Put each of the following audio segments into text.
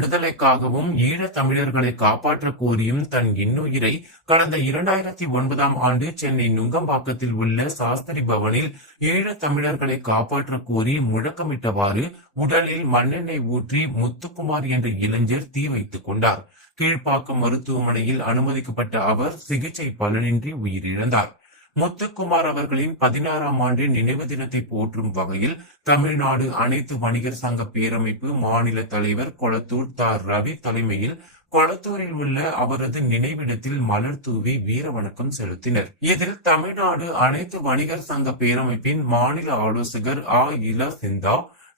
விடுதலைக்காகவும் ஈழத் தமிழர்களை காப்பாற்ற கோரியும் தன் இன்னுயிரை கடந்த இரண்டாயிரத்தி ஒன்பதாம் ஆண்டு சென்னை நுங்கம்பாக்கத்தில் உள்ள சாஸ்திரி பவனில் ஈழத் தமிழர்களை காப்பாற்ற கோரி முழக்கமிட்டவாறு உடலில் மண்ணெண்ணெய் ஊற்றி முத்துக்குமார் என்ற இளைஞர் தீ வைத்துக் கொண்டார் கீழ்ப்பாக்கம் மருத்துவமனையில் அனுமதிக்கப்பட்ட அவர் சிகிச்சை பலனின்றி உயிரிழந்தார் முத்துக்குமார் அவர்களின் பதினாறாம் ஆண்டு நினைவு தினத்தை போற்றும் வகையில் தமிழ்நாடு அனைத்து வணிகர் சங்க பேரமைப்பு மாநில தலைவர் கொளத்தூர் தார் ரவி தலைமையில் கொளத்தூரில் உள்ள அவரது நினைவிடத்தில் மலர் தூவி வீர வணக்கம் செலுத்தினர் இதில் தமிழ்நாடு அனைத்து வணிகர் சங்க பேரமைப்பின் மாநில ஆலோசகர் ஆ இல சிந்தா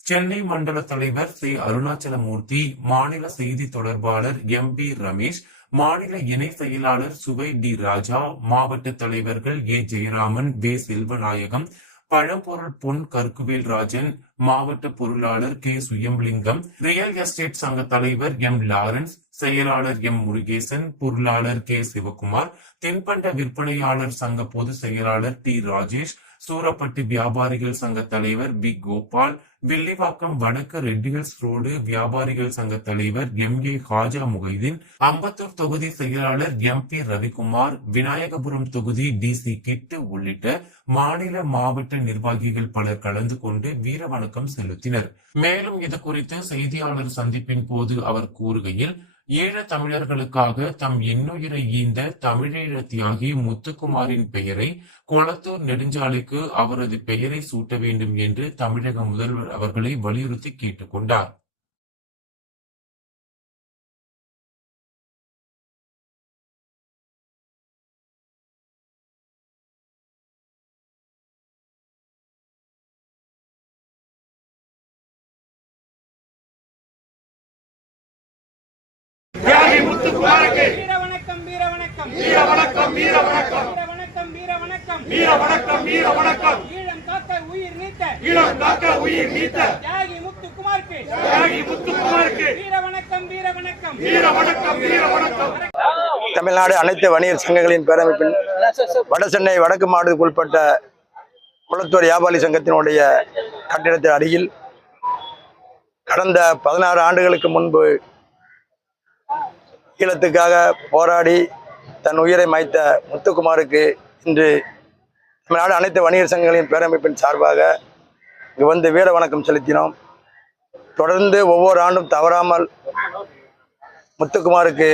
சென்னை மண்டல தலைவர் ஸ்ரீ அருணாச்சலமூர்த்தி மாநில செய்தி தொடர்பாளர் எம் பி ரமேஷ் மாநில இணை செயலாளர் சுவை டி ராஜா மாவட்ட தலைவர்கள் ஏ ஜெயராமன் வே செல்வநாயகம் பழம்பொருள் பொன் கற்குவேல் ராஜன் மாவட்ட பொருளாளர் கே சுயம்லிங்கம் ரியல் எஸ்டேட் சங்க தலைவர் எம் லாரன்ஸ் செயலாளர் எம் முருகேசன் பொருளாளர் கே சிவகுமார் தென்பண்ட விற்பனையாளர் சங்க பொதுச் செயலாளர் டி ராஜேஷ் சூரப்பட்டி வியாபாரிகள் சங்க தலைவர் பி கோபால் வில்லிவாக்கம் வடக்கு ரெட்டிகல்ஸ் ரோடு வியாபாரிகள் சங்க தலைவர் எம் ஏ ஹாஜா முகைதீன் அம்பத்தூர் தொகுதி செயலாளர் எம் பி ரவிக்குமார் விநாயகபுரம் தொகுதி டி சி கிட்டு உள்ளிட்ட மாநில மாவட்ட நிர்வாகிகள் பலர் கலந்து கொண்டு வீர வணக்கம் செலுத்தினர் மேலும் இது குறித்து செய்தியாளர் சந்திப்பின் போது அவர் கூறுகையில் ஈழத் தமிழர்களுக்காக தம் எண்ணுயிரை ஈந்த தமிழீழ தியாகி முத்துக்குமாரின் பெயரை கொளத்தூர் நெடுஞ்சாலைக்கு அவரது பெயரை சூட்ட வேண்டும் என்று தமிழக முதல்வர் அவர்களை வலியுறுத்தி கேட்டுக்கொண்டார் வீர வணக்கம் வீர வணக்கம் வீர வணக்கம் ஈழம் காக்க உயிர் நீத்த ஈழம் காக்க உயிர் நீத்த தியாகி முத்துக்குமாருக்கு தியாகி முத்துக்குமாருக்கு வீர வணக்கம் வீர வணக்கம் வீர வணக்கம் வீர வணக்கம் தமிழ்நாடு அனைத்து வணிகர் சங்கங்களின் பேரமைப்பில் வடசென்னை வடக்கு மாவட்டத்துக்கு உட்பட்ட குளத்தூர் வியாபாரி சங்கத்தினுடைய கட்டிடத்தின் அருகில் கடந்த பதினாறு ஆண்டுகளுக்கு முன்பு ஈழத்துக்காக போராடி தன் உயிரை மாய்த்த முத்துக்குமாருக்கு இன்று நம்ம நாடு அனைத்து வணிகர் சங்கங்களின் பேரமைப்பின் சார்பாக இங்கு வந்து வீர வணக்கம் செலுத்தினோம் தொடர்ந்து ஒவ்வொரு ஆண்டும் தவறாமல் முத்துக்குமாருக்கு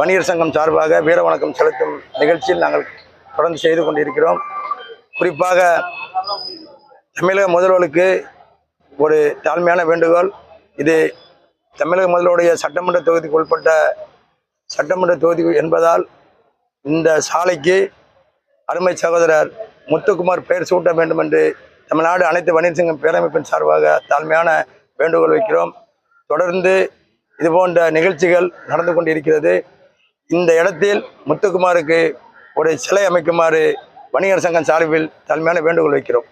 வணிகர் சங்கம் சார்பாக வீர வணக்கம் செலுத்தும் நிகழ்ச்சியில் நாங்கள் தொடர்ந்து செய்து கொண்டிருக்கிறோம் குறிப்பாக தமிழக முதல்வருக்கு ஒரு தாழ்மையான வேண்டுகோள் இது தமிழக முதல்வருடைய சட்டமன்ற தொகுதிக்கு உட்பட்ட சட்டமன்ற தொகுதி என்பதால் இந்த சாலைக்கு அருமை சகோதரர் முத்துக்குமார் பெயர் சூட்ட வேண்டும் என்று தமிழ்நாடு அனைத்து வணிக சங்கம் பேரமைப்பின் சார்பாக தாழ்மையான வேண்டுகோள் வைக்கிறோம் தொடர்ந்து இது போன்ற நிகழ்ச்சிகள் நடந்து கொண்டு இருக்கிறது இந்த இடத்தில் முத்துக்குமாருக்கு ஒரு சிலை அமைக்குமாறு வணிகர் சங்கம் சார்பில் தாழ்மையான வேண்டுகோள் வைக்கிறோம்